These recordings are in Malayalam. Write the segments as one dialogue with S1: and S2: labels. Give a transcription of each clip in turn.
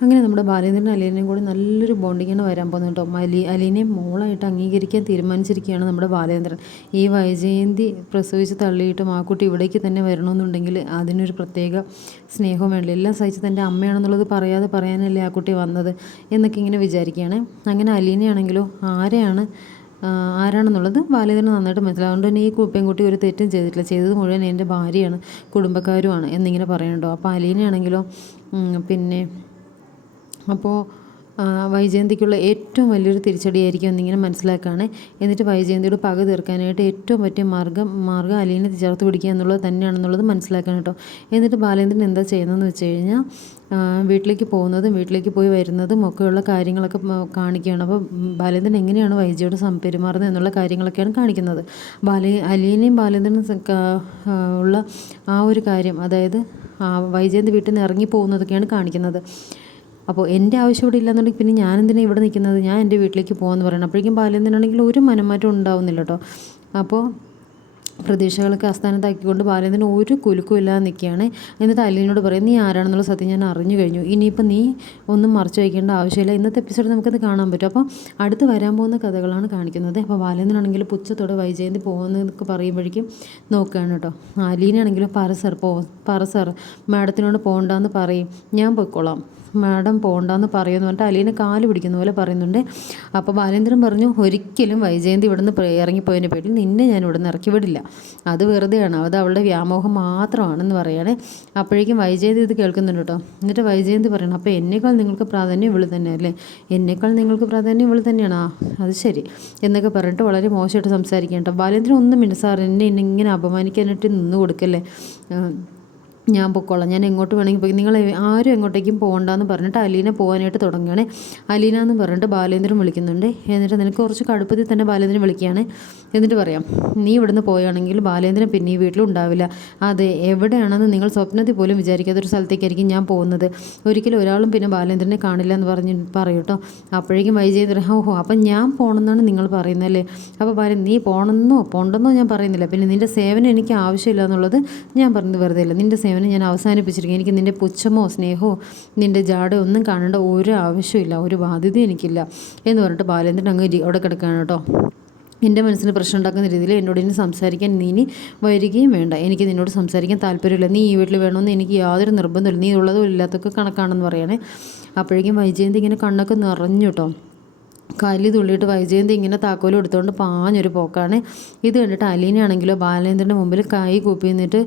S1: അങ്ങനെ നമ്മുടെ ബാലേന്ദ്രനും അലീനയും കൂടി നല്ലൊരു ബോണ്ടിങ്ങാണ് വരാൻ പോകുന്നത് കേട്ടോ. അലി അലീനയെ മോളായിട്ട് അംഗീകരിക്കാൻ തീരുമാനിച്ചിരിക്കുകയാണ് നമ്മുടെ ബാലേന്ദ്രൻ. ഈ വൈജയന്തി പ്രസവിച്ച് തള്ളിയിട്ടും ആ കുട്ടി ഇവിടേക്ക് തന്നെ വരണമെന്നുണ്ടെങ്കിൽ അതിനൊരു പ്രത്യേക സ്നേഹവും വേണ്ടില്ല എല്ലാം സഹിച്ച് തന്റെ അമ്മയാണെന്നുള്ളത് പറയാതെ പറയാനല്ലേ ആ കുട്ടി വന്നത് എന്നൊക്കെ ഇങ്ങനെ വിചാരിക്കുകയാണ്. അങ്ങനെ അലീനയാണെങ്കിലോ ആരെയാണ് ആരാണെന്നുള്ളത് ബാലേന്ദ്രൻ നന്നായിട്ട് മനസ്സിലാവും. അതുകൊണ്ട് തന്നെ ഈ പെൺകുട്ടി ഒരു തെറ്റും ചെയ്തിട്ടില്ല. ചെയ്തത് മുഴുവൻ എന്റെ ഭാര്യയാണ് കുടുംബക്കാരുമാണ് എന്നിങ്ങനെ പറയണ്ടോ അപ്പോൾ അലീനയാണെങ്കിലോ പിന്നെ അപ്പോൾ വൈജയന്തിക്കുള്ള ഏറ്റവും വലിയൊരു തിരിച്ചടിയായിരിക്കും എന്നിങ്ങനെ മനസ്സിലാക്കുകയാണ് എന്നിട്ട് വൈജയന്തിയുടെ പക തീർക്കാനായിട്ട് ഏറ്റവും പറ്റിയ മാർഗം മാർഗം അലീനെ ചേർത്ത് പിടിക്കുക എന്നുള്ളത് തന്നെയാണെന്നുള്ളത് മനസ്സിലാക്കണം കേട്ടോ. എന്നിട്ട് ബാലേന്ദ്രൻ എന്താ ചെയ്യുന്നതെന്ന് വെച്ച് കഴിഞ്ഞാൽ വീട്ടിലേക്ക് പോകുന്നതും വീട്ടിലേക്ക് പോയി വരുന്നതും ഒക്കെയുള്ള കാര്യങ്ങളൊക്കെ കാണിക്കുകയാണ്. അപ്പോൾ ബാലേന്ദ്രൻ എങ്ങനെയാണ് വൈജയോട് പെരുമാറുന്നത് എന്നുള്ള കാര്യങ്ങളൊക്കെയാണ് കാണിക്കുന്നത്. ബാലേ അലീനയും ബാലേന്ദ്രനും ഉള്ള ആ ഒരു കാര്യം അതായത് വൈജയന്തി വീട്ടിൽ നിന്ന് ഇറങ്ങി പോകുന്നതൊക്കെയാണ് കാണിക്കുന്നത്. അപ്പോൾ എന്റെ ആവശ്യം ഇവിടെ ഇല്ലാന്നുണ്ടെങ്കിൽ പിന്നെ ഞാൻ എന്തിനാണ് ഇവിടെ നിൽക്കുന്നത്? ഞാൻ എന്റെ വീട്ടിലേക്ക് പോകാമെന്ന് പറയണം. അപ്പോഴേക്കും ബാലേന്ദ്രനാണെങ്കിൽ ഒരു മനമാറ്റം ഉണ്ടാവുന്നില്ല കേട്ടോ. അപ്പോൾ പ്രതീക്ഷകളൊക്കെ ആസ്ഥാനത്താക്കിക്കൊണ്ട് ബാലേന്ദ്രൻ ഒരു കുലുക്കും ഇല്ലാതെ നിൽക്കുകയാണ്. എന്നിട്ട് അലീനോട് പറയും നീ ആരാണെന്നുള്ള സത്യം ഞാൻ അറിഞ്ഞു കഴിഞ്ഞു. ഇനിയിപ്പോൾ നീ ഒന്നും മറച്ചു വയ്ക്കേണ്ട ആവശ്യമില്ല. ഇന്നത്തെ എപ്പിസോഡ് നമുക്കത് കാണാൻ പറ്റും. അപ്പോൾ അടുത്ത് വരാൻ പോകുന്ന കഥകളാണ് കാണിക്കുന്നത്. അപ്പോൾ ബാലേന്ദ്രനാണെങ്കിൽ പുച്ഛത്തോടെ വൈജയന്തി പോകുന്നതൊക്കെ പറയുമ്പോഴേക്കും നോക്കുകയാണ് കേട്ടോ. അലീനാണെങ്കിലും പറ സർ പോ പറ സർ മാഡത്തിനോട് പോകണ്ടെന്ന് പറയും. ഞാൻ പോയിക്കോളാം. മാഡം പോകണ്ടെന്ന് പറയുമെന്ന് പറഞ്ഞിട്ട് അലീനെ കാൽ പിടിക്കുന്ന പോലെ പറയുന്നുണ്ട്. അപ്പോൾ ബാലേന്ദ്രൻ പറഞ്ഞു ഒരിക്കലും വൈജയന്തി ഇവിടുന്ന് ഇറങ്ങിപ്പോയതിന്റെ പേരിൽ നിന്നെ ഞാൻ ഇവിടുന്ന് ഇറക്കി വിടില്ല. അത് വെറുതെയാണ്. അത് അവളുടെ വ്യാമോഹം മാത്രമാണെന്ന് പറയുകയാണ് അപ്പോഴേക്കും വൈജയന്തി ഇത് കേൾക്കുന്നുണ്ട് കേട്ടോ. എന്നിട്ട് വൈജയന്തി പറയണം അപ്പോൾ എന്നേക്കാൾ നിങ്ങൾക്ക് പ്രാധാന്യം ഇവൾ തന്നെയല്ലേ? എന്നേക്കാൾ നിങ്ങൾക്ക് പ്രാധാന്യം ഇവൾ തന്നെയാണ്? അത് ശരി. എന്നൊക്കെ പറഞ്ഞിട്ട് വളരെ മോശമായിട്ട് സംസാരിക്കാം കേട്ടോ. ബാലേന്ദ്രൻ ഒന്നും മിണ്ട സാർ എന്നെ ഇങ്ങനെ അപമാനിക്കാനായിട്ട് നിന്ന് കൊടുക്കല്ലേ? ഞാൻ പൊക്കോളാം. ഞാൻ എങ്ങോട്ട് വേണമെങ്കിൽ പോയി. നിങ്ങൾ ആരും എങ്ങോട്ടേക്കും പോകണ്ടെന്ന് പറഞ്ഞിട്ട് അലീന പോകാനായിട്ട് തുടങ്ങുകയാണ്. അലീന എന്ന് പറഞ്ഞിട്ട് ബാലേന്ദ്രൻ വിളിക്കുന്നുണ്ട്. എന്നിട്ട് നിനക്ക് കുറച്ച് കടുപ്പത്തിൽ തന്നെ ബാലേന്ദ്രൻ വിളിക്കുകയാണ്. എന്നിട്ട് പറയാം നീ ഇവിടുന്ന് പോയാണെങ്കിൽ ബാലേന്ദ്രൻ പിന്നെ ഈ വീട്ടിലുണ്ടാവില്ല അതെ എവിടെയാണെന്ന് നിങ്ങൾ സ്വപ്നത്തിൽ പോലും വിചാരിക്കാത്ത ഒരു സ്ഥലത്തേക്കായിരിക്കും ഞാൻ പോകുന്നത്. ഒരിക്കലും ഒരാളും പിന്നെ ബാലേന്ദ്രനെ കാണില്ല എന്ന് പറഞ്ഞ് പറയൂട്ടോ. അപ്പോഴേക്കും വൈജയേന്ദ്രൻ ഓഹോ അപ്പം ഞാൻ പോകണമെന്നാണ് നിങ്ങൾ പറയുന്നത് അല്ലേ അപ്പോൾ ബാലൻ നീ പോകണമെന്നോ? പോകണ്ടെന്നോ ഞാൻ പറയുന്നില്ല. പിന്നെ നിന്റെ സേവനം എനിക്ക് ആവശ്യമില്ല എന്നുള്ളത് ഞാൻ പറഞ്ഞത് വെറുതെ അല്ല നിന്റെ സേവനം സേവനം ഞാൻ അവസാനിപ്പിച്ചിരിക്കും എനിക്ക് നിന്റെ പുച്ഛമോ സ്നേഹമോ നിന്റെ ജാടോ ഒന്നും കാണേണ്ട ഒരു ആവശ്യമില്ല ഒരു ബാധ്യത എനിക്കില്ല എന്ന് പറഞ്ഞിട്ട് ബാലേന്ദ്രൻ അങ്ങ് അവിടെ കിടക്കുകയാണ് കേട്ടോ. എന്റെ മനസ്സിന് പ്രശ്നം ഉണ്ടാക്കുന്ന രീതിയിൽ എന്നോട് ഇനി സംസാരിക്കാൻ നീ ഇനി വരികയും വേണ്ട. എനിക്ക് നിന്നോട് സംസാരിക്കാൻ താല്പര്യമില്ല. നീ ഈ വീട്ടിൽ വേണമെന്ന് എനിക്ക് യാതൊരു നിർബന്ധമില്ല നീ ഉള്ളതും ഇല്ലാത്തൊക്കെ കണക്കാണെന്ന് പറയണേ. അപ്പോഴേക്കും വൈജയന്തി ഇങ്ങനെ കണ്ണൊക്കെ നിറഞ്ഞു കേട്ടോ. കല്ലി തുള്ളിയിട്ട് വൈജയന്തി ഇങ്ങനെ താക്കോലും എടുത്തുകൊണ്ട് പാഞ്ഞൊരു പോക്കാണ്. ഇത് കണ്ടിട്ട് അലീനയാണെങ്കിലോ ബാലേന്ദ്രന്റെ മുമ്പിൽ കൈ കൂപ്പി നിന്നിട്ട്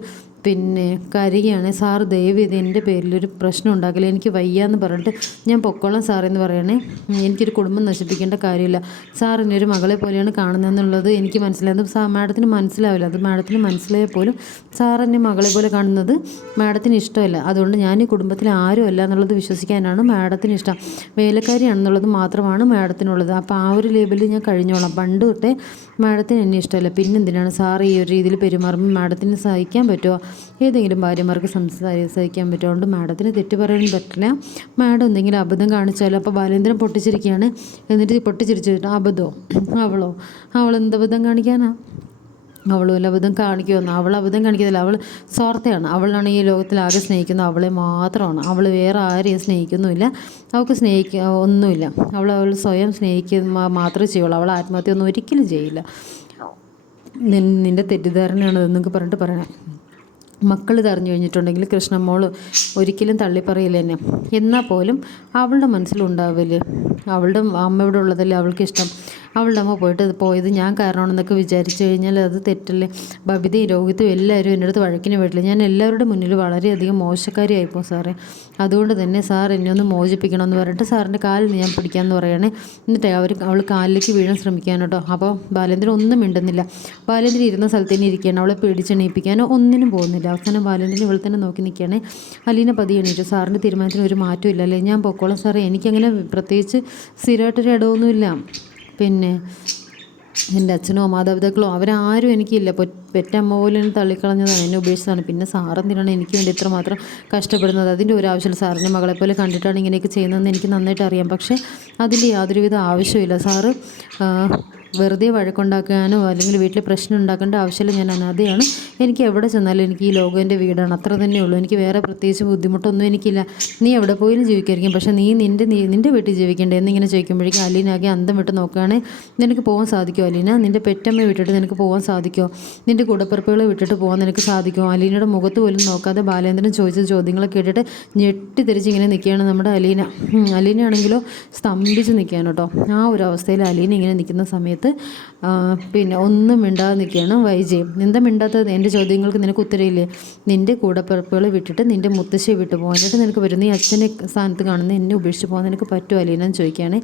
S1: പിന്നെ കരയാണ്. സാർ ദയവ് ഇത് എന്റെ പേരിലൊരു പ്രശ്നം ഉണ്ടാക്കില്ല എനിക്ക് വയ്യാന്ന് പറഞ്ഞിട്ട് ഞാൻ പൊക്കോളാം സാറെന്ന് പറയണേ. എനിക്കൊരു കുടുംബം നശിപ്പിക്കേണ്ട കാര്യമില്ല. സാർ എന്നെ ഒരു മകളെ പോലെയാണ് കാണുന്നതെന്നുള്ളത് എനിക്ക് മനസ്സിലായത് സാർ മാഡത്തിന് മനസ്സിലാവില്ല. അത് മാഡത്തിന് മനസ്സിലായാൽ പോലും സാർ എന്നെ മകളെ പോലെ കാണുന്നത് മാഡത്തിന് ഇഷ്ടമല്ല. അതുകൊണ്ട് ഞാൻ ഈ കുടുംബത്തിൽ ആരും അല്ല എന്നുള്ളത് വിശ്വസിക്കാനാണ് മാഡത്തിന് ഇഷ്ടം. വേലക്കാരിയാണെന്നുള്ളത് മാത്രമാണ് മാഡത്തിനുള്ളത്. അപ്പോൾ ആ ഒരു ലേബലിൽ ഞാൻ കഴിഞ്ഞോളാം. പണ്ട് തൊട്ടേ മാഡത്തിന് എന്നെ ഇഷ്ടമല്ല. പിന്നെന്തിനാണ് സാർ ഈ ഒരു രീതിയിൽ പെരുമാറുമ്പോൾ മാഡത്തിന് സഹിക്കാൻ പറ്റുമോ ഏതെങ്കിലും ഭാര്യമാർക്ക് സംസാരിക്കാൻ പറ്റുകൊണ്ട് മാഡത്തിന് തെറ്റ് പറയാൻ പറ്റില്ല. മാഡം എന്തെങ്കിലും അബദ്ധം കാണിച്ചാലോ അപ്പോൾ ബാലേന്ദ്രൻ പൊട്ടിച്ചിരിക്കുകയാണ്. എന്നിട്ട് പൊട്ടിച്ചിരിച്ചിട്ട് അബദ്ധമോ അവളോ? അവൾ എന്ത് അബദ്ധം കാണിക്കാനാ? അവളും അബദ്ധം കാണിക്കുമെന്ന് അവൾ അബദ്ധം കാണിക്കുന്നില്ല അവൾ സ്വാർത്ഥയാണ്. അവളാണ് ഈ ലോകത്തിൽ ആകെ സ്നേഹിക്കുന്നത്. അവളെ മാത്രമാണ്. അവൾ വേറെ ആരെയും സ്നേഹിക്കുന്നുമില്ല. അവൾക്ക് സ്നേഹിക്ക ഒന്നുമില്ല. അവൾ അവൾ സ്വയം സ്നേഹിക്കുക മാത്രമേ ചെയ്യുള്ളൂ. അവൾ ആത്മഹത്യ ഒന്നും ഒരിക്കലും ചെയ്യില്ല. നിന്റെ തെറ്റിദ്ധാരണയാണ് എന്നൊക്കെ പറഞ്ഞിട്ട് പറയണം മക്കൾ ഇതറിഞ്ഞു കഴിഞ്ഞിട്ടുണ്ടെങ്കിൽ കൃഷ്ണമോൾ ഒരിക്കലും തള്ളിപ്പറയില്ല എന്നെ. എന്നാൽ പോലും അവളുടെ മനസ്സിലുണ്ടാവില്ലേ അവളുടെ അമ്മ ഇവിടെ ഉള്ളതല്ലേ അവൾക്ക് ഇഷ്ടം? അവളുടെ പോയിട്ട് പോയത് ഞാൻ കാരണമാണെന്നൊക്കെ വിചാരിച്ചു കഴിഞ്ഞാൽ അത് തെറ്റല്ലേ? ബബിതയും രോഹിത്തും എല്ലാവരും എന്റെ അടുത്ത് വഴക്കിന് വീട്ടിൽ ഞാൻ എല്ലാവരുടെ മുന്നിൽ വളരെയധികം മോശക്കാരിയായിപ്പോൾ സാറേ. അതുകൊണ്ട് തന്നെ സാർ എന്നെ ഒന്ന് മോചിപ്പിക്കണമെന്ന് പറഞ്ഞിട്ട് സാറിന്റെ കാലിൽ ഞാൻ പിടിക്കാമെന്ന് പറയണേ. എന്നിട്ട് അവർ അവൾ കാലിലേക്ക് വീഴാൻ ശ്രമിക്കാൻ കേട്ടോ. അപ്പോൾ ബാലേന്ദ്രൻ ഒന്നും മിണ്ടുന്നില്ല. ബാലേന്ദ്രൻ ഇരുന്ന സ്ഥലത്ത് തന്നെ ഇരിക്കുകയാണ്. അവളെ പിടിച്ചെണീപ്പിക്കാനോ ഒന്നിനും പോകുന്നില്ല. അവസാനം ബാലേന്ദ്രൻ ഇവൾ തന്നെ നോക്കി നിൽക്കുകയാണ്. അലീന പതി എണീറ്റു. സാറിന്റെ തീരുമാനത്തിന് ഒരു മാറ്റമില്ല അല്ലേ ഞാൻ പൊക്കോളാം സാറേ. എനിക്കങ്ങനെ പ്രത്യേകിച്ച് സ്ഥിരമായിട്ടൊരു ഇടവൊന്നുമില്ല പിന്നെ എന്റെ അച്ഛനോ മാതാപിതാക്കളോ അവരാരും എനിക്കില്ല. പെറ്റമ്മ പോലും തള്ളിക്കളഞ്ഞതാണ്. എന്നെ ഉപേക്ഷിച്ചതാണ്. പിന്നെ സാറെന്തിനാണ് എനിക്ക് വേണ്ടി ഇത്രമാത്രം കഷ്ടപ്പെടുന്നത്? അതിന്റെ ഒരു ആവശ്യമില്ല. സാറിന്റെ മകളെ പോലെ കണ്ടിട്ടാണ് ഇങ്ങനെയൊക്കെ ചെയ്യുന്നതെന്ന് എനിക്ക് നന്നായിട്ട് അറിയാം. പക്ഷേ അതിന്റെ യാതൊരുവിധ ആവശ്യമില്ല സാറ് വെറുതെ വഴക്കുണ്ടാക്കാനോ അല്ലെങ്കിൽ വീട്ടിൽ പ്രശ്നം ഉണ്ടാക്കേണ്ട ആവശ്യമില്ല. ഞാൻ അനാഥയാണ്. എനിക്ക് എവിടെ ചെന്നാലും എനിക്ക് ഈ ലോകം എന്റെ വീടാണ്. അത്ര തന്നെ ഉള്ളൂ. എനിക്ക് വേറെ പ്രത്യേകിച്ച് ബുദ്ധിമുട്ടൊന്നും എനിക്കില്ല. നീ എവിടെ പോയാലും ജീവിക്കായിരിക്കും പക്ഷേ നീ നിന്റെ നീ നിന്റെ വീട്ടിൽ ജീവിക്കണ്ടേ? എന്നിങ്ങനെ ചോദിക്കുമ്പോഴേക്കും അലീനാകെ അന്തം വിട്ട് നോക്കുകയാണെങ്കിൽ നിനക്ക് പോകാൻ സാധിക്കുമോ അലീന? നിന്റെ പെറ്റമ്മയെ വിട്ടിട്ട് നിനക്ക് പോകാൻ സാധിക്കുമോ? നിന്റെ കൂടപ്പിറപ്പുകളെ വിട്ടിട്ട് പോകാൻ നിനക്ക് സാധിക്കുമോ? അലീനയുടെ മുഖത്ത് പോലും നോക്കാതെ ബാലേന്ദ്രൻ ചോദിച്ച ചോദ്യങ്ങളൊക്കെ കേട്ടിട്ട് ഞെട്ടിത്തിരിച്ച് ഇങ്ങനെ നിൽക്കുകയാണ് നമ്മുടെ അലീന. അലീനയാണെങ്കിലോ സ്തംഭിച്ച് നിൽക്കുകയാണ് കേട്ടോ. ആ ഒരു അവസ്ഥയിൽ അലീന ഇങ്ങനെ നിൽക്കുന്ന സമയത്ത് പിന്നെ ഒന്നും മിണ്ടാതെ നിൽക്കുകയാണ് വൈജയും. എന്താ മിണ്ടാത്തത്? എന്റെ ചോദ്യങ്ങൾക്ക് നിനക്ക് ഉത്തരയില്ലേ നിന്റെ കൂടപ്പിറപ്പുകളെ വിട്ടിട്ട് നിന്റെ മുത്തശ്ശിയെ വിട്ടു പോകാൻ. എന്നിട്ട് നിനക്ക് വരുന്ന ഈ അച്ഛനെ സ്ഥാനത്ത് കാണുന്ന എന്നെ ഉപേക്ഷിച്ച് പോകാൻ നിനക്ക് പറ്റുമോ? അലീന എന്ന് ചോദിക്കുകയാണ്.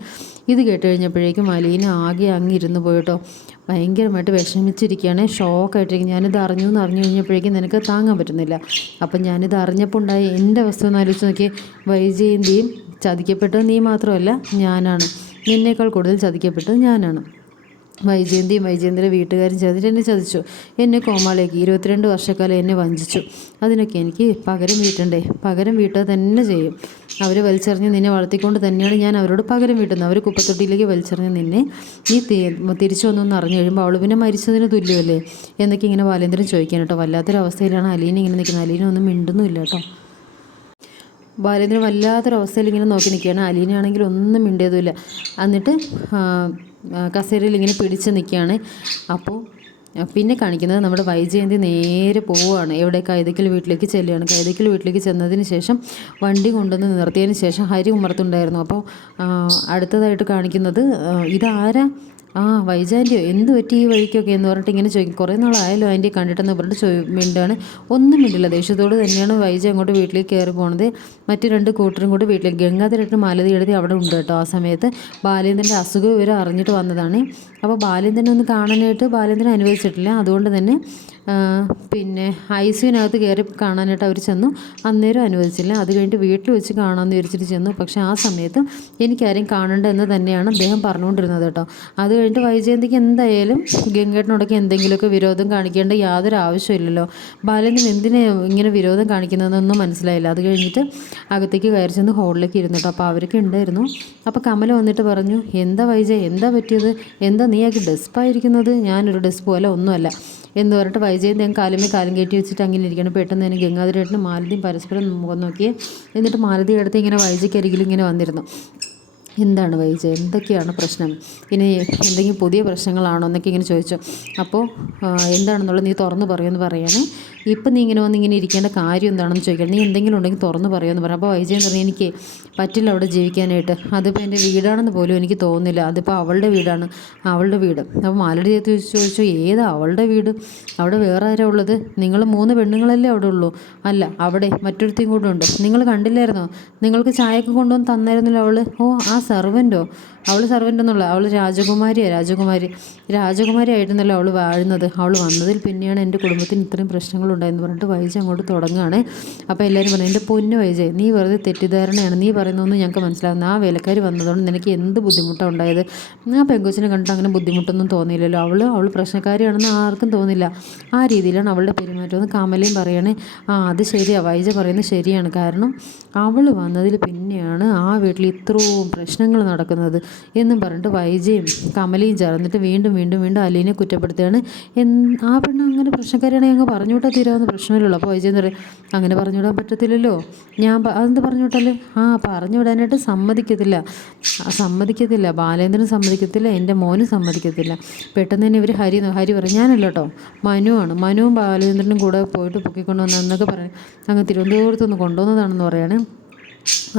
S1: ഇത് കേട്ട് കഴിഞ്ഞപ്പോഴേക്കും അലീന ആകെ അങ്ങിരുന്ന് പോയിട്ടോ ഭയങ്കരമായിട്ട് വിഷമിച്ചിരിക്കുകയാണ്. ഷോക്കായിട്ടിരിക്കും ഞാനിത് അറിഞ്ഞു എന്ന് അറിഞ്ഞു കഴിഞ്ഞപ്പോഴേക്കും നിനക്ക് താങ്ങാൻ പറ്റുന്നില്ല. അപ്പം ഞാനിത് അറിഞ്ഞപ്പോൾ ഉണ്ടായ എന്റെ അവസ്ഥ ഒന്ന് ആലോചിച്ച് നോക്കി വൈജയന്തിയും ചതിക്കപ്പെട്ടത് നീ മാത്രമല്ല ഞാനാണ്. നിന്നേക്കാൾ കൂടുതൽ ചതിക്കപ്പെട്ടത് ഞാനാണ്. വൈജയന്തിയും വൈജയന്തിയുടെ വീട്ടുകാരും ചേർന്നിട്ട് എന്നെ ചതിച്ചു എന്നെ കോമാളിയാക്കി. ഇരുപത്തിരണ്ട് വർഷക്കാലം എന്നെ വഞ്ചിച്ചു. അതിനൊക്കെ എനിക്ക് പകരം വീട്ടണ്ടേ? പകരം വീട്ടുക തന്നെ ചെയ്യും. അവർ വലിച്ചെറിഞ്ഞ് നിന്നെ വളർത്തിക്കൊണ്ട് തന്നെയാണ് ഞാൻ അവരോട് പകരം വീട്ടുന്നത്. അവർ കുപ്പത്തൊട്ടിയിലേക്ക് വലിച്ചെറിഞ്ഞ് നിന്നെ നീ തിരിച്ചു വന്നൊന്ന് അറിഞ്ഞു കഴിയുമ്പോൾ അവൾ പിന്നെ മരിച്ചതിന് തുല്യമല്ലേ? എന്നൊക്കെ ഇങ്ങനെ ബാലേന്ദ്രൻ ചോദിക്കാൻ കേട്ടോ. വല്ലാത്തൊരവസ്ഥയിലാണ് അലീന ഇങ്ങനെ നിൽക്കുന്നത്. അലീന ഒന്നും മിണ്ടുന്നുമില്ല കേട്ടോ. ബാലേന്ദ്രൻ വല്ലാത്തൊരവസ്ഥയിൽ ഇങ്ങനെ നോക്കി നിൽക്കുകയാണ്. അലീനയാണെങ്കിൽ ഒന്നും മിണ്ടിയതുമില്ല. എന്നിട്ട് കസേരയിൽ ഇങ്ങനെ പിടിച്ച് നിൽക്കുകയാണ്. അപ്പോൾ പിന്നെ കാണിക്കുന്നത് നമ്മുടെ വൈജയന്തി നേരെ പോവുകയാണ്. എവിടെ കൈതക്കൽ വീട്ടിലേക്ക് ചെല്ലുകയാണ്. കൈതക്കൽ വീട്ടിലേക്ക് ചെന്നതിന് ശേഷം വണ്ടി കൊണ്ടുവന്ന് നിർത്തിയതിന് ശേഷം ഹരി ഉമർത്തുണ്ടായിരുന്നു അപ്പോൾ അടുത്തതായിട്ട് കാണിക്കുന്നത് ഇതാരാ? ആ വൈജാന്റെയോ എന്ത് പറ്റി ഈ വഴിക്കൊക്കെ എന്ന് പറഞ്ഞിട്ട് ഇങ്ങനെ ചോദിക്കും. കുറേ നാളായാലും അതിന്റെ കണ്ടിട്ടെന്ന് പറഞ്ഞിട്ട് ചോ മിണ്ടാണ്. ഒന്നും മിണ്ടില്ല. ദേഷ്യത്തോട് തന്നെയാണ് വൈജ അങ്ങോട്ട് വീട്ടിലേക്ക് കയറി പോണത്. മറ്റു രണ്ട് കൂട്ടരും കൂടി വീട്ടിലേക്ക് ഗംഗാധരട്ട് മാലതി എഴുതി അവിടെ ഉണ്ട് കേട്ടോ ആ സമയത്ത്. ബാലേന്ദ്രന്റെ അസുഖം ഇവർ അറിഞ്ഞിട്ട് വന്നതാണ്. അപ്പോൾ ബാലേന്ദ്രനെ ഒന്ന് കാണാനായിട്ട് ബാലേന്ദ്രൻ അനുവദിച്ചിട്ടില്ല. അതുകൊണ്ട് തന്നെ പിന്നെ ഐ സിയുനകത്ത് കയറി കാണാനായിട്ട് അവർ ചെന്നു. അന്നേരം അനുവദിച്ചില്ല. അത് കഴിഞ്ഞിട്ട് വീട്ടിൽ വെച്ച് കാണാമെന്ന് വിചാരിച്ചിട്ട് ചെന്നു. പക്ഷേ ആ സമയത്ത് എനിക്കാരെയും കാണണ്ട എന്ന് തന്നെയാണ് അദ്ദേഹം പറഞ്ഞുകൊണ്ടിരുന്നത് കേട്ടോ. അത് കഴിഞ്ഞിട്ട് വൈജയന്തിക്ക് എന്തായാലും ഗംഗേട്ടനോടൊക്കെ എന്തെങ്കിലുമൊക്കെ വിരോധം കാണിക്കേണ്ട യാതൊരു ആവശ്യമില്ലല്ലോ. ബാലന് എന്തിനെ ഇങ്ങനെ വിരോധം കാണിക്കുന്നതെന്നൊന്നും മനസ്സിലായില്ല. അത് കഴിഞ്ഞിട്ട് അകത്തേക്ക് കയറി ചെന്ന് ഹോളിലേക്ക് ഇരുന്നു കേട്ടോ അപ്പോൾ അവരൊക്കെ ഉണ്ടായിരുന്നു. അപ്പോൾ കമല വന്നിട്ട് പറഞ്ഞു എന്താ വൈജയ്? എന്താ പറ്റിയത്? എന്താ നീയാക്കി ഡെസ്പായിരിക്കുന്നത്? ഞാനൊരു ഡെസ്പ് പോലെ ഒന്നുമല്ല. എന്ന് പറഞ്ഞിട്ട് വൈജയന്തി ഞാൻ കാലുമേ കാലം കയറ്റി വെച്ചിട്ട് അങ്ങനെ ഇരിക്കണം പെട്ടെന്ന് തന്നെ ഗംഗാധരേട്ടനും മാലതിയും പരസ്പരം മുഖം നോക്കി. എന്നിട്ട് മാലതിയുടെ അടുത്ത് ഇങ്ങനെ വൈജയ്ക്കരികിൽ ഇങ്ങനെ വന്നിരുന്നു. എന്താണ് വൈജ എന്തൊക്കെയാണ് പ്രശ്നം? ഇനി എന്തെങ്കിലും പുതിയ പ്രശ്നങ്ങളാണോ എന്നൊക്കെ ഇങ്ങനെ ചോദിച്ചു. അപ്പോൾ എന്താണെന്നുള്ളത് നീ തുറന്ന് പറയുമെന്ന് പറയാണ്. ഇപ്പം നീ ഇങ്ങനെ വന്ന് ഇങ്ങനെ ഇരിക്കേണ്ട കാര്യം എന്താണെന്ന് ചോദിക്കണം നീ എന്തെങ്കിലും ഉണ്ടെങ്കിൽ തുറന്ന് പറയുമെന്ന് പറയാം അപ്പോൾ വൈജയൻ പറഞ്ഞു എനിക്ക് പറ്റില്ല അവിടെ ജീവിക്കാനായിട്ട്. അതിപ്പോൾ എന്റെ വീടാണെന്ന് പോലും എനിക്ക് തോന്നുന്നില്ല. അതിപ്പോൾ അവളുടെ വീടാണ്. അവളുടെ വീട്. അപ്പോൾ മാലടി ചേർത്ത് ചോദിച്ചു ഏതാ അവളുടെ വീട്? അവിടെ വേറെ ആരാ ഉള്ളത്? നിങ്ങൾ മൂന്ന് പെണ്ണുങ്ങളല്ലേ അവിടെ ഉള്ളൂ. അല്ല അവിടെ മറ്റൊരുத்தைയും കൂടെ ഉണ്ട്. നിങ്ങൾ കണ്ടില്ലായിരുന്നോ? നിങ്ങൾക്ക് ചായക്ക് കൊണ്ടുവന്ന് തന്നായിരുന്നല്ലോ അവൾ ഓ ആ സെർവന്റോ അവൾ സെർവന്റ് അവൾ രാജകുമാരിയാണ് രാജകുമാരി. രാജകുമാരി ആയിരുന്നല്ലോ അവൾ വാഴുന്നത്. അവൾ വന്നതിൽ പിന്നെയാണ് എന്റെ കുടുംബത്തിന് ഇത്രയും പ്രശ്നങ്ങളുണ്ടായെന്ന് പറഞ്ഞിട്ട് വൈജ അങ്ങോട്ട് തുടങ്ങുകയാണ്. അപ്പോൾ എല്ലാവരും പറഞ്ഞു എന്റെ പൊന്നു വൈജയ് നീ വെറുതെ തെറ്റിദ്ധാരണയാണ്. നീ പറയുന്നതൊന്നും ഞങ്ങൾക്ക് മനസ്സിലാകുന്നു ആ വേലക്കാരി വന്നതുകൊണ്ട് നിനക്ക് എന്ത് ബുദ്ധിമുട്ടാണ് ഉണ്ടായത്? ആ പെങ്കൊച്ചിനെ കണ്ടിട്ട് അങ്ങനെ ബുദ്ധിമുട്ടൊന്നും തോന്നിയില്ലല്ലോ. അവൾ അവൾ പ്രശ്നക്കാരിയാണെന്ന് ആർക്കും തോന്നില്ല ആ രീതിയിലാണ് അവളുടെ പെരുമാറ്റം എന്ന് കമലയും പറയാണ്. ആ അത് ശരിയാണ് വൈജ പറയുന്നത് ശരിയാണ്. കാരണം അവൾ വന്നതിൽ പിന്നെയാണ് ആ വീട്ടിൽ ഇത്രയും പ്രശ്നങ്ങൾ നടക്കുന്നത് എന്നും പറഞ്ഞിട്ട് വൈജയും കമലയും ചേർന്നിട്ട് വീണ്ടും വീണ്ടും വീണ്ടും അലീനെ കുറ്റപ്പെടുത്തുകയാണ്. ആ പെണ്ണ് അങ്ങനെ പ്രശ്നക്കാരിയാണെങ്കിൽ അങ്ങ് പറഞ്ഞുവിട്ടാൽ തീരാവുന്ന പ്രശ്നമില്ലല്ലോ. അപ്പോൾ വൈജയെന്ന് പറയും അങ്ങനെ പറഞ്ഞുവിടാൻ പറ്റത്തില്ലല്ലോ. ഞാൻ അതെന്ത് പറഞ്ഞുവിട്ടാൽ ആ പറഞ്ഞു വിടാനായിട്ട് സമ്മതിക്കത്തില്ല സമ്മതിക്കത്തില്ല. ബാലേന്ദ്രൻ സമ്മതിക്കത്തില്ല. എന്റെ മോനും സമ്മതിക്കത്തില്ല. പെട്ടെന്ന് തന്നെ ഇവർ ഹരി ഹരി പറയും ഞാനല്ല കേട്ടോ മനുവാണ് മനുവും ബാലേന്ദ്രനും കൂടെ പോയിട്ട് പൊക്കിക്കൊണ്ടുവന്നെന്നൊക്കെ പറയും. അങ്ങ് തിരുവനന്തപുരത്ത് നിന്ന് കൊണ്ടുവന്നതാണെന്ന് പറയുകയാണ്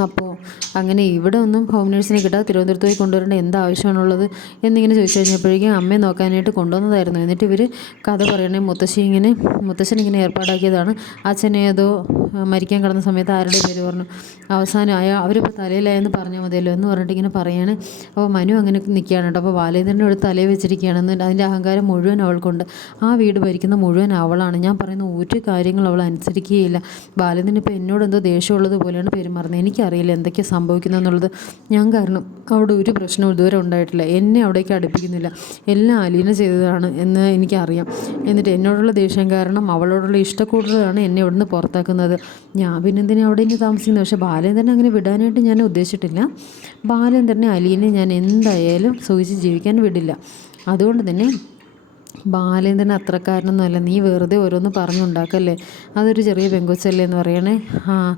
S1: അപ്പോൾ അങ്ങനെ ഇവിടെ ഒന്നും ഹോം നേഴ്സിനെ കിട്ടാതെ തിരുവനന്തപുരത്ത് പോയി കൊണ്ടുവരേണ്ട എന്ത് ആവശ്യമാണുള്ളത് എന്നിങ്ങനെ ചോദിച്ചു കഴിഞ്ഞപ്പോഴേക്കും അമ്മയെ നോക്കാനായിട്ട് കൊണ്ടുവന്നതായിരുന്നു. എന്നിട്ട് ഇവർ കഥ പറയണേ മുത്തശ്ശി ഇങ്ങനെ മുത്തശ്ശൻ ഇങ്ങനെ ഏർപ്പാടാക്കിയതാണ്. അച്ഛനെ ഏതോ മരിക്കാൻ കിടന്ന സമയത്ത് ആരുടെ പേര് പറഞ്ഞു. അവസാനം ആയ അവരിപ്പോൾ തലയിലായെന്ന് പറഞ്ഞാൽ മതിയല്ലോ എന്ന് പറഞ്ഞിട്ട് ഇങ്ങനെ പറയാണ്. അപ്പോൾ മനു അങ്ങനെ നിൽക്കുകയാണ് കേട്ടോ. അപ്പോൾ ബാലേന്ദ്രന്റെ ഒരു തലയിൽ വെച്ചിരിക്കുകയാണ്. എന്നിട്ട് അതിന്റെ അഹങ്കാരം മുഴുവൻ അവൾക്കുണ്ട്. ആ വീട് ഭരിക്കുന്ന മുഴുവൻ അവളാണ്. ഞാൻ പറയുന്ന ഒരു കാര്യങ്ങൾ അവൾ അനുസരിക്കുകയില്ല. ബാലേന്ദ്രൻ ഇപ്പോൾ എന്നോട് എന്തോ ദേഷ്യമുള്ളത് പോലെയാണ് പെരുമാറുന്നത്. എനിക്കറിയില്ല എന്തൊക്കെയാണ് സംഭവിക്കുന്നതെന്നുള്ളത് ഞാൻ കാരണം അവിടെ ഒരു പ്രശ്നവും ഇതുവരെ ഉണ്ടായിട്ടില്ല. എന്നെ അവിടേക്ക് അടുപ്പിക്കുന്നില്ല. എല്ലാം അലീന ചെയ്തതാണ് എന്ന് എനിക്കറിയാം. എന്നിട്ട് എന്നോടുള്ള ദേഷ്യം കാരണം അവളോടുള്ള ഇഷ്ടക്കൂടുതലാണ് എന്നെ ഇവിടുന്ന് പുറത്താക്കുന്നത്. ഞാൻ പിന്നെ എന്തിനാ അവിടെ ഇനി താമസിക്കുന്നത്? പക്ഷേ ബാലേന്ദ്രനെ അങ്ങനെ വിടാനായിട്ട് ഞാൻ ഉദ്ദേശിച്ചിട്ടില്ല. ബാലേന്ദ്രനെ അലീനെ ഞാൻ എന്തായാലും സൂചിച്ച് ജീവിക്കാൻ വിടില്ല. അതുകൊണ്ട് തന്നെ ബാലേന്ദ്രൻ അത്രക്കാരനൊന്നുമല്ല. നീ വെറുതെ ഓരോന്ന് പറഞ്ഞുണ്ടാക്കല്ലേ? അതൊരു ചെറിയ പെങ്കൊച്ചല്ലേ എന്ന് പറയണേ. ആ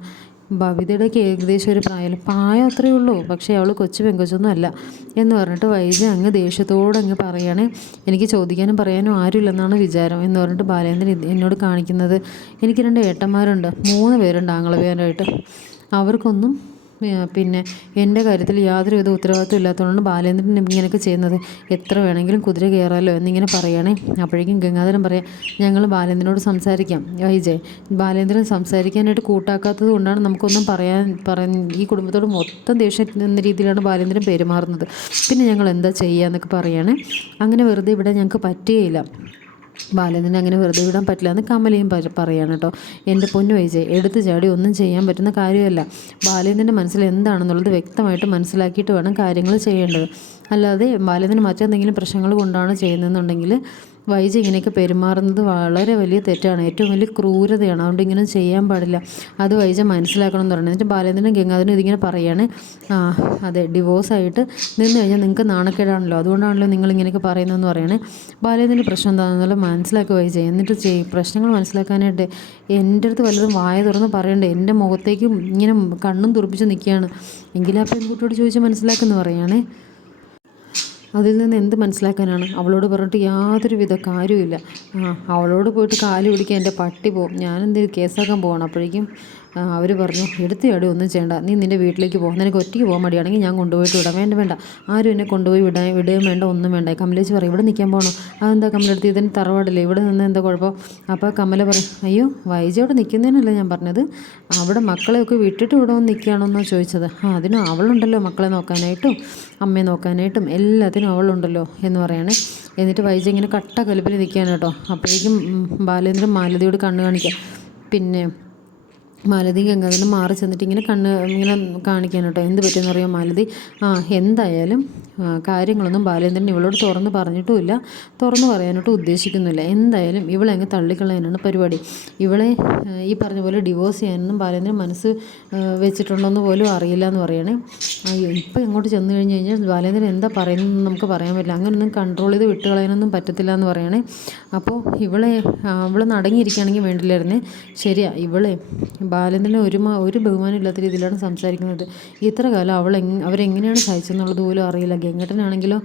S1: ബബിതയുടെയൊക്കെ ഏകദേശം ഒരു പ്രായം. പ്രായം അത്രയേ ഉള്ളൂ. പക്ഷേ അവൾ കൊച്ചു പെങ്കൊച്ചൊന്നും അല്ല എന്ന് പറഞ്ഞിട്ട് വൈജ അങ്ങ് ദേഷ്യത്തോടെ അങ്ങ് പറയുകയാണ് എനിക്ക് ചോദിക്കാനും പറയാനും ആരുമില്ലെന്നാണ് വിചാരം എന്ന് പറഞ്ഞിട്ട് ബാലേന്ദ്രൻ എന്നോട് കാണിക്കുന്നത്. എനിക്ക് രണ്ട് ഏട്ടന്മാരുണ്ട്. മൂന്ന് പേരുണ്ട് ആങ്ങളവേരായിട്ട് അവർക്കൊന്നും പിന്നെ എന്റെ കാര്യത്തിൽ യാതൊരു വിധ ഉത്തരവാദിത്വം ഇല്ലാത്തതുകൊണ്ടാണ് ബാലേന്ദ്രൻ ഇങ്ങനെയൊക്കെ ചെയ്യുന്നത്. എത്ര വേണമെങ്കിലും കുതിര കയറാലോ എന്നിങ്ങനെ പറയണേ അപ്പോഴേക്കും ഗംഗാധരൻ പറയാം ഞങ്ങൾ ബാലേന്ദ്രനോട് സംസാരിക്കാം. വൈജയ് ബാലേന്ദ്രൻ സംസാരിക്കാനായിട്ട് കൂട്ടാക്കാത്തത് കൊണ്ടാണ് നമുക്കൊന്നും പറയാൻ പറയാൻ ഈ കുടുംബത്തോട് മൊത്തം ദേഷ്യം എന്ന രീതിയിലാണ് ബാലേന്ദ്രൻ പെരുമാറുന്നത്. പിന്നെ ഞങ്ങൾ എന്താ ചെയ്യുക എന്നൊക്കെ പറയുകയാണ് അങ്ങനെ വെറുതെ ഇവിടെ ഞങ്ങൾക്ക് പറ്റുകയില്ല. ബാലേന്ദ്രനെ അങ്ങനെ വെറുതെ വിടാൻ പറ്റില്ല എന്ന് കമലയും പറയാണ് കേട്ടോ. എന്റെ പൊന്നു വൈജയ് എടുത്തു ചാടി ഒന്നും ചെയ്യാൻ പറ്റുന്ന കാര്യമല്ല. ബാലേന്ദ്രന്റെ മനസ്സിൽ എന്താണെന്നുള്ളത് വ്യക്തമായിട്ട് മനസ്സിലാക്കിയിട്ട് വേണം കാര്യങ്ങൾ ചെയ്യേണ്ടത്. അല്ലാതെ ബാലേന്ദ്രൻ മറ്റെന്തെങ്കിലും പ്രശ്നങ്ങൾ കൊണ്ടാണ് ചെയ്യുന്നതെന്നുണ്ടെങ്കിൽ വൈജ ഇങ്ങനെയൊക്കെ പെരുമാറുന്നത് വളരെ വലിയ തെറ്റാണ്. ഏറ്റവും വലിയ ക്രൂരതയാണ്. അതുകൊണ്ട് ഇങ്ങനെ ചെയ്യാൻ പാടില്ല. അത് വൈജ മനസ്സിലാക്കണം എന്ന് പറയുന്നത്. എന്നിട്ട് ബാലേന്ദ്രനും ഗംഗാധരനും ഇതിങ്ങനെ പറയാണ്. അതെ ഡിവോഴ്സായിട്ട് നിന്ന് കഴിഞ്ഞാൽ നിങ്ങൾക്ക് നാണക്കേടാണല്ലോ. അതുകൊണ്ടാണല്ലോ നിങ്ങൾ ഇങ്ങനെയൊക്കെ പറയുന്നതെന്ന് പറയണേ. ബാലേന്ദ്രന്റെ പ്രശ്നം എന്താണെന്നുള്ളത് മനസ്സിലാക്കി വൈജ. എന്നിട്ട് ചെയ്യും പ്രശ്നങ്ങൾ മനസ്സിലാക്കാനായിട്ട് എന്റെ അടുത്ത് വല്ലതും വായ തുറന്ന് പറയണ്ടേ? എന്റെ മുഖത്തേക്കും ഇങ്ങനെ കണ്ണും തുറപ്പിച്ച് നിൽക്കുകയാണ്. എങ്കിലും ആ പെൺകുട്ടിയോട് ചോദിച്ച് മനസ്സിലാക്കുമെന്ന് പറയുകയാണേ അതിൽ നിന്ന് എന്ത് മനസ്സിലാക്കാനാണ്? അവളോട് പറഞ്ഞിട്ട് യാതൊരുവിധ കാര്യവുമില്ല. അവളോട് പോയിട്ട് കാൽ പിടിക്കാൻ എന്റെ പട്ടി പോവും ഞാനെന്ത് കേസാക്കാൻ പോകണം അപ്പോഴേക്കും അവർ പറഞ്ഞു എടുത്ത് ചാടി ഒന്നും ചെയ്യണ്ട. നീ നിന്റെ വീട്ടിലേക്ക് പോകും നിനക്ക് ഒറ്റയ്ക്ക് പോകാൻ മടിയാണെങ്കിൽ ഞാൻ കൊണ്ടുപോയിട്ട് വിടാം. വേണ്ട വേണ്ട. ആരും എന്നെ കൊണ്ടുപോയി വിടാൻ വിടുകയും വേണ്ട ഒന്നും വേണ്ട. കമലേച്ചി പറയും ഇവിടെ നിൽക്കാൻ പോകണം അതെന്താ കമലെടുത്ത് ഇതിന് തറവാടില്ലേ? ഇവിടെ നിന്ന് എന്താ കുഴപ്പം? അപ്പോൾ കമല പറയും അയ്യോ വൈജയോട് നിൽക്കുന്നതിനല്ല ഞാൻ പറഞ്ഞത്? അവിടെ മക്കളെയൊക്കെ വിട്ടിട്ട് ഇവിടെ വന്ന് നിൽക്കുകയാണെന്നോ ചോദിച്ചത്. ആ അതിന് അവളുണ്ടല്ലോ മക്കളെ നോക്കാനായിട്ടും അമ്മയെ നോക്കാനായിട്ടും എല്ലാത്തിനും അവളുണ്ടല്ലോ എന്ന് പറയണേ. എന്നിട്ട് വൈജ ഇങ്ങനെ കട്ട കലിപ്പിൽ നിൽക്കുകയാണ് കേട്ടോ. അപ്പോഴേക്കും ബാലേന്ദ്രൻ മാലതിയോട് കണ്ണ് കാണിക്കാം. പിന്നെ മാലതി ഗംഗാധരൻ മാറി ചെന്നിട്ട് ഇങ്ങനെ കണ്ണ് ഇങ്ങനെ കാണിക്കാൻ കേട്ടോ. എന്ത് പറ്റിയെന്നറിയോ മാലതി? ആ എന്തായാലും കാര്യങ്ങളൊന്നും ബാലേന്ദ്രൻ ഇവളോട് തുറന്ന് പറഞ്ഞിട്ടുമില്ല. തുറന്ന് പറയാനായിട്ട് ഉദ്ദേശിക്കുന്നില്ല. എന്തായാലും ഇവളെ അങ്ങ് തള്ളിക്കളയാനാണ് പരിപാടി. ഇവളെ ഈ പറഞ്ഞ പോലെ ഡിവോഴ്സ് ചെയ്യാനൊന്നും ബാലേന്ദ്രൻ മനസ്സ് വെച്ചിട്ടുണ്ടോയെന്ന് പോലും അറിയില്ല എന്ന് പറയണേ ഇപ്പം ഇങ്ങോട്ട് ചെന്ന് കഴിഞ്ഞ് കഴിഞ്ഞാൽ ബാലേന്ദ്രൻ എന്താ പറയുന്നതെന്ന് നമുക്ക് പറയാൻ പറ്റില്ല. അങ്ങനൊന്നും കൺട്രോൾ ചെയ്ത് വിട്ടുകളയാനൊന്നും പറ്റത്തില്ല എന്ന് പറയണേ. അപ്പോൾ ഇവളെ അവൾ നടങ്ങിയിരിക്കുകയാണെങ്കിൽ വേണ്ടില്ലായിരുന്നേ. ശരിയാ ഇവളെ ബാലേന്ദ്രൻ ഒരു ഒരു ബഹുമാനം ഇല്ലാത്ത രീതിയിലാണ് സംസാരിക്കുന്നത്. ഇത്ര കാലം അവൾ അവരെങ്ങനെയാണ് സഹിച്ചെന്നുള്ളത് പോലും അറിയില്ല. ഗംഗട്ടനാണെങ്കിലോ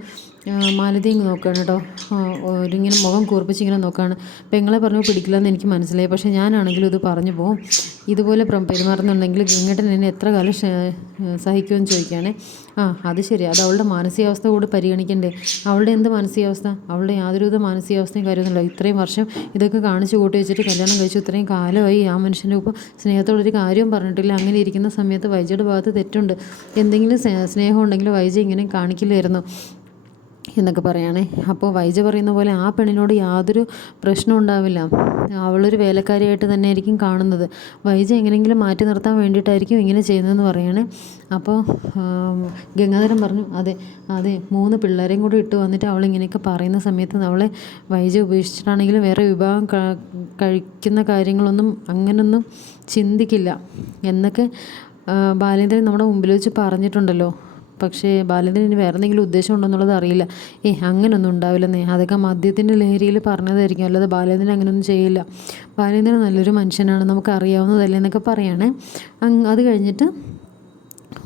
S1: ആ, മാലതി ഇങ്ങ് നോക്കുകയാണ് കേട്ടോ. ഇങ്ങനെ മുഖം കൂർപ്പിച്ച് ഇങ്ങനെ നോക്കുകയാണ് പെങ്ങളെ പറഞ്ഞു പിടിക്കില്ലെന്ന് എനിക്ക് മനസ്സിലായി. പക്ഷേ ഞാനാണെങ്കിലും ഇത് പറഞ്ഞു പോകും ഇതുപോലെ പ്ര- പെരുമാറുന്നുണ്ടെങ്കിൽ ഗംഗട്ടൻ എന്നെ എത്ര കാലം സഹിക്കുമെന്ന് ചോദിക്കുകയാണേ. ആ അത് ശരി അത് അവളുടെ മാനസികാവസ്ഥ കൂടി പരിഗണിക്കണ്ടേ. അവളുടെ എന്ത് മാനസികാവസ്ഥ? അവളുടെ യാതൊരുവിധ മാനസികാവസ്ഥയും കാര്യമൊന്നുമില്ല. ഇത്രയും വർഷം ഇതൊക്കെ കാണിച്ചു കൂട്ടി വെച്ചിട്ട് കല്യാണം കഴിച്ചു. ഇത്രയും കാലമായി ആ മനുഷ്യന്റെ ഒപ്പം സ്നേഹത്തോടൊരു കാര്യവും പറഞ്ഞിട്ടില്ല. അങ്ങനെ ഇരിക്കുന്ന സമയത്ത് വൈജയുടെ ഭാഗത്ത് തെറ്റുണ്ട്. എന്തെങ്കിലും സ്നേഹം ഉണ്ടെങ്കിൽ വൈജ ഇങ്ങനെ കാണിക്കില്ലായിരുന്നു. എന്നൊക്കെ പറയുകയാണേ അപ്പോൾ വൈജ പറയുന്ന പോലെ ആ പെണ്ണിനോട് യാതൊരു പ്രശ്നവും ഉണ്ടാവില്ല. അവളൊരു വേലക്കാരിയായിട്ട് തന്നെ ആയിരിക്കും കാണുന്നത്. വൈജ എങ്ങനെയെങ്കിലും മാറ്റി നിർത്താൻ വേണ്ടിയിട്ടായിരിക്കും ഇങ്ങനെ ചെയ്യുന്നതെന്ന് പറയുകയാണ് അപ്പോൾ ഗംഗാധരൻ പറഞ്ഞു അതെ അതെ മൂന്ന് പിള്ളേരെയും കൂടി ഇട്ട് വന്നിട്ട് അവൾ ഇങ്ങനെയൊക്കെ പറയുന്ന സമയത്ത് അവളെ വൈജ ഉപേക്ഷിച്ചിട്ടാണെങ്കിലും വേറെ വിഭാഗം കഴിക്കുന്ന കാര്യങ്ങളൊന്നും അങ്ങനൊന്നും ചിന്തിക്കില്ല. എന്നൊക്കെ ബാലേന്ദ്രൻ നമ്മുടെ മുമ്പിൽ വെച്ച് പറഞ്ഞിട്ടുണ്ടല്ലോ. പക്ഷേ ബാലേന്ദ്രൻ ഇനി വേറെ എന്തെങ്കിലും ഉദ്ദേശം ഉണ്ടെന്നുള്ളത് അറിയില്ല. ഏ അങ്ങനൊന്നും ഉണ്ടാവില്ലെന്നേ അതൊക്കെ മദ്യത്തിന്റെ ലഹരിയിൽ പറഞ്ഞതായിരിക്കും. അല്ലാതെ ബാലേന്ദ്രൻ അങ്ങനെയൊന്നും ചെയ്യില്ല. ബാലേന്ദ്രൻ നല്ലൊരു മനുഷ്യനാണ്. നമുക്ക് അറിയാവുന്നതല്ലേ എന്നൊക്കെ പറയാണ്. അത് കഴിഞ്ഞിട്ട്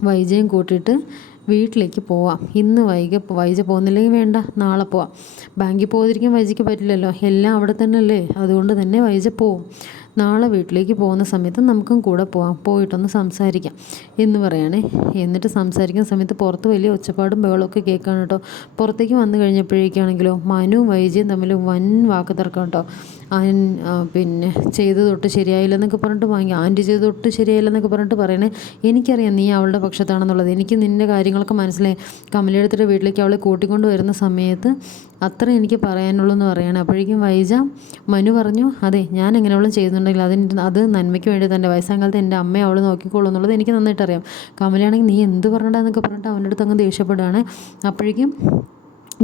S1: വൈജയും കൂട്ടിയിട്ട് വീട്ടിലേക്ക് പോവാം. ഇന്ന് വൈകി വൈജ പോകുന്നില്ലെങ്കിൽ വേണ്ട. നാളെ പോവാം. ബാങ്കിൽ പോകാതിരിക്കാൻ വൈജയ്ക്ക് പറ്റില്ലല്ലോ. എല്ലാം അവിടെ തന്നെ അല്ലേ അതുകൊണ്ട് തന്നെ വൈജ പോവും. നാളെ വീട്ടിലേക്ക് പോകുന്ന സമയത്ത് നമുക്കും കൂടെ പോവാം പോയിട്ടൊന്ന് സംസാരിക്കാം. എന്ന് പറയണേ. എന്നിട്ട് സംസാരിക്കുന്ന സമയത്ത് പുറത്ത് വലിയ ഒച്ചപ്പാടും ബഹളമൊക്കെ കേൾക്കാണ് കേട്ടോ. പുറത്തേക്ക് വന്നു കഴിഞ്ഞപ്പോഴേക്കാണെങ്കിലോ മനുവും വൈജയും തമ്മിൽ വൻ വാക്ക് തർക്കം കേട്ടോ. ആൻ പിന്നെ ചെയ്ത് തൊട്ട് ശരിയായില്ലെന്നൊക്കെ പറഞ്ഞിട്ട് വാങ്ങി. ആന്റി ചെയ്ത് തൊട്ട് ശരിയായില്ലെന്നൊക്കെ പറഞ്ഞിട്ട് പറയണേ എനിക്കറിയാം നീ അവളുടെ പക്ഷത്താണെന്നുള്ളത്. എനിക്ക് നിന്റെ കാര്യങ്ങളൊക്കെ മനസ്സിലായി. കമലെടുത്തിട്ട് വീട്ടിലേക്ക് അവളെ കൂട്ടിക്കൊണ്ട് വരുന്ന സമയത്ത് അത്ര എനിക്ക് പറയാനുള്ളൂ എന്ന് പറയുകയാണ് അപ്പോഴേക്കും വൈജ മനു പറഞ്ഞു അതെ ഞാൻ എങ്ങനെയുള്ള ചെയ്യുന്നുണ്ടെങ്കിൽ അതിന് അത് നന്മയ്ക്ക് വേണ്ടി തന്നെ വയസ്സാകാലത്ത് എന്റെ അമ്മയെ അവൾ നോക്കിക്കോളൂ എന്നുള്ളത് എനിക്ക് നന്നായിട്ട് അറിയാം കമലയാണെങ്കിൽ നീ എന്ത് പറഞ്ഞിട്ടാന്നൊക്കെ പറഞ്ഞിട്ട് അവന്റെ അടുത്ത് അങ്ങ് ദേഷ്യപ്പെടുകയാണ്. അപ്പോഴേക്കും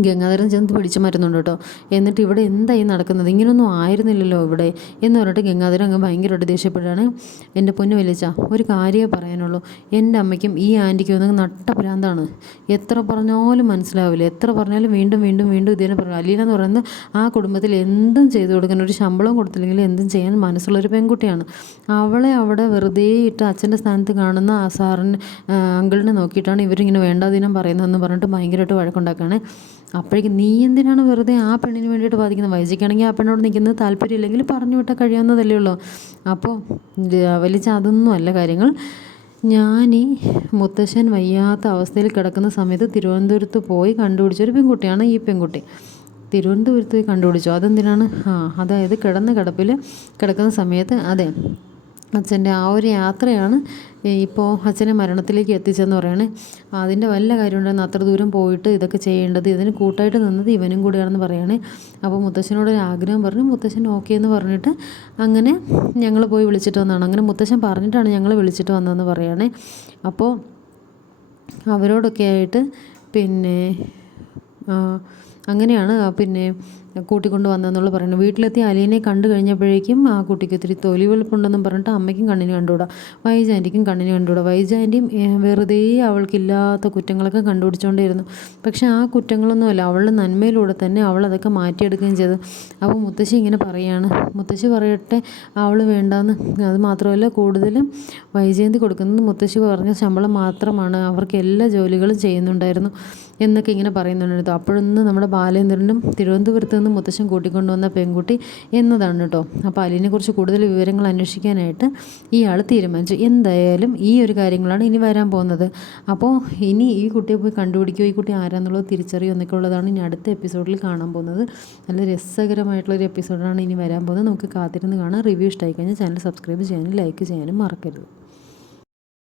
S1: ഗംഗാധരൻ ചെന്ന് പിടിച്ചു മാറ്റുന്നുണ്ട് കേട്ടോ. എന്നിട്ട് ഇവിടെ എന്തായി നടക്കുന്നത്? ഇങ്ങനൊന്നും ആയിരുന്നില്ലല്ലോ ഇവിടെ. എന്ന് പറഞ്ഞിട്ട് ഗംഗാധരൻ അങ്ങ് ഭയങ്കരമായിട്ട് ദേഷ്യപ്പെടുകയാണ്. എന്റെ പൊന്നു വലിച്ച ഒരു കാര്യമേ പറയാനുള്ളൂ. എന്റെ അമ്മയ്ക്കും ഈ ആന്റിക്കും ഒന്നും നട്ട ഭ്രാന്താണ് എത്ര പറഞ്ഞാലും മനസ്സിലാവില്ല. എത്ര പറഞ്ഞാലും വീണ്ടും വീണ്ടും വീണ്ടും ഇതിനെ പറയും. അലീന എന്ന് പറയുന്നത് ആ കുടുംബത്തിൽ എന്തും ചെയ്തു കൊടുക്കാൻ ഒരു ശമ്പളം കൊടുത്തില്ലെങ്കിൽ എന്തും ചെയ്യാൻ മനസ്സുള്ളൊരു പെൺകുട്ടിയാണ്. അവളെ അവിടെ വെറുതെ ഇട്ട് അച്ഛന്റെ സ്ഥാനത്ത് കാണുന്ന ആ സാറിന് അങ്കിളിനെ നോക്കിയിട്ടാണ് ഇവരിങ്ങനെ വേണ്ടാതീനം പറയുന്നതെന്ന് പറഞ്ഞിട്ട് ഭയങ്കരമായിട്ട് വഴക്കുണ്ടാക്കുകയാണ്. അപ്പോഴേക്കും നീ എന്തിനാണ് വെറുതെ ആ പെണ്ണിന് വേണ്ടിയിട്ട് ബാധിക്കുന്നത്? വൈജിക്കാണെങ്കിൽ ആ പെണ്ണോട് നിൽക്കുന്നത് താല്പര്യമില്ലെങ്കിൽ പറഞ്ഞു വിട്ടാൽ കഴിയാവുന്നതല്ലേ ഉള്ളൂ. അപ്പോൾ വലിച്ച അതൊന്നും അല്ല കാര്യങ്ങൾ. ഞാൻ ഈ മുത്തശ്ശൻ വയ്യാത്ത അവസ്ഥയിൽ കിടക്കുന്ന സമയത്ത് തിരുവനന്തപുരത്ത് പോയി കണ്ടുപിടിച്ചൊരു പെൺകുട്ടിയാണ് ഈ പെൺകുട്ടി. തിരുവനന്തപുരത്ത് പോയി കണ്ടുപിടിച്ചു. അതെന്തിനാണ്? ആ അതായത് കിടന്ന കിടപ്പിൽ കിടക്കുന്ന സമയത്ത് അതെ അച്ഛന്റെ ആ ഒരു യാത്രയാണ് ഇപ്പോൾ അച്ഛനെ മരണത്തിലേക്ക് എത്തിച്ചെന്ന് പറയണേ. അതിന്റെ വല്ല കാര്യമുണ്ടെന്ന് അത്ര ദൂരം പോയിട്ട് ഇതൊക്കെ ചെയ്യേണ്ടത് ഇതിന് കൂട്ടായിട്ട് നിന്നത് ഇവനും കൂടിയാണെന്ന് പറയണേ. അപ്പോൾ മുത്തശ്ശനോട് ഒരു ആഗ്രഹം പറഞ്ഞു മുത്തശ്ശൻ ഓക്കെ എന്ന് പറഞ്ഞിട്ട് അങ്ങനെ ഞങ്ങൾ പോയി വിളിച്ചിട്ട് വന്നതാണ് അങ്ങനെ മുത്തശ്ശൻ പറഞ്ഞിട്ടാണ് ഞങ്ങൾ വിളിച്ചിട്ട് വന്നതെന്ന് പറയണേ. അപ്പോൾ അവരോടൊക്കെ ആയിട്ട് പിന്നെ അങ്ങനെയാണ് പിന്നെ കൂട്ടിക്കൊണ്ട് വന്നതെന്നുള്ള പറയുന്നത്. വീട്ടിലെത്തി അലീനെ കണ്ടു കഴിഞ്ഞപ്പോഴേക്കും ആ കുട്ടിക്ക് ഒത്തിരി തൊലി വെളുപ്പുണ്ടെന്നും പറഞ്ഞിട്ട് അമ്മയ്ക്കും കണ്ണിന് കണ്ടുകൂടാ. വൈജാന്റിക്കും കണ്ണിന് കണ്ടുകൂടാ. വൈജാന്റിയും വെറുതെ അവൾക്കില്ലാത്ത കുറ്റങ്ങളൊക്കെ കണ്ടുപിടിച്ചുകൊണ്ടേയിരുന്നു പക്ഷേ ആ കുറ്റങ്ങളൊന്നുമല്ല അവളുടെ നന്മയിലൂടെ തന്നെ അവൾ അതൊക്കെ മാറ്റിയെടുക്കുകയും ചെയ്തു. അപ്പോൾ മുത്തശ്ശി ഇങ്ങനെ പറയാണ്. മുത്തശ്ശി പറയട്ടെ അവൾ വേണ്ടാന്ന്. അത് മാത്രമല്ല കൂടുതലും വൈജയന്തി കൊടുക്കുന്നത് മുത്തശ്ശി പറഞ്ഞ ശമ്പളം മാത്രമാണ്. അവർക്ക് എല്ലാ ജോലികളും ചെയ്യുന്നുണ്ടായിരുന്നു. എന്നൊക്കെ ഇങ്ങനെ പറയുന്നുണ്ടായിരുന്നു അപ്പോഴൊന്നും നമ്മുടെ ബാലേന്ദ്രനും തിരുവനന്തപുരത്ത് നിന്ന് മുത്തശ്ശൻ കൂട്ടിക്കൊണ്ടുവന്ന പെൺകുട്ടി എന്നതാണ് കേട്ടോ. അപ്പോൾ അലീനെക്കുറിച്ച് കൂടുതൽ വിവരങ്ങൾ അന്വേഷിക്കാനായിട്ട് ഇയാൾ തീരുമാനിച്ചു. എന്തായാലും ഈ ഒരു കാര്യങ്ങളാണ് ഇനി വരാൻ പോകുന്നത്. അപ്പോൾ ഇനി ഈ കുട്ടിയെ പോയി കണ്ടുപിടിക്കുകയോ ഈ കുട്ടി ആരാന്നുള്ളത് തിരിച്ചറിയോ എന്നൊക്കെ ഉള്ളതാണ് ഇനി അടുത്ത എപ്പിസോഡിൽ കാണാൻ പോകുന്നത്. നല്ല രസകരമായിട്ടുള്ളൊരു എപ്പിസോഡാണ് ഇനി വരാൻ പോകുന്നത്. നമുക്ക് കാത്തിരുന്ന് കാണാം. റിവ്യൂ ഇഷ്ടമായി കഴിഞ്ഞാൽ ചാനൽ സബ്സ്ക്രൈബ് ചെയ്യാനും ലൈക്ക് ചെയ്യാനും മറക്കരുത്.